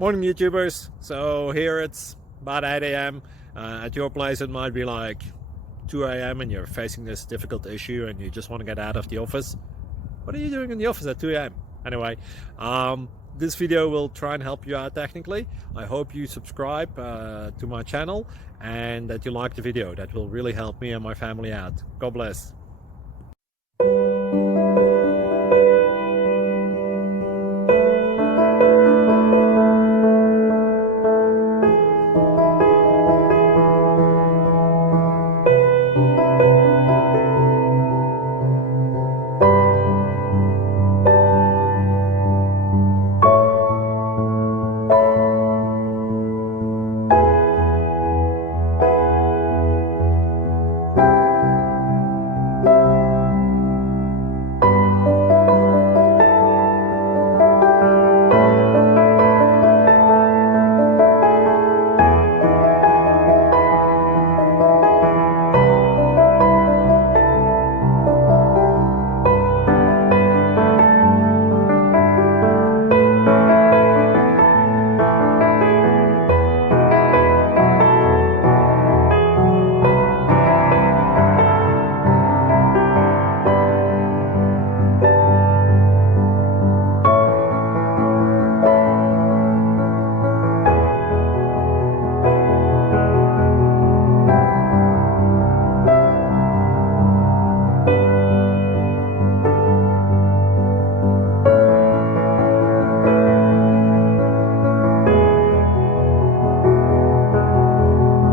Morning, YouTubers. So here it's about 8 a.m. At your place, it might be like 2 a.m. and you're facing this difficult issue and you just want to get out of the office. What are you doing in the office at 2 a.m.? Anyway, this video will try and help you out technically. I hope you subscribe to my channel and that you like the video. That will really help me and my family out. God bless.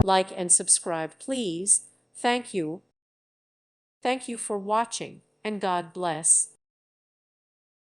Like and subscribe, please. Thank you. Thank you for watching, and God bless.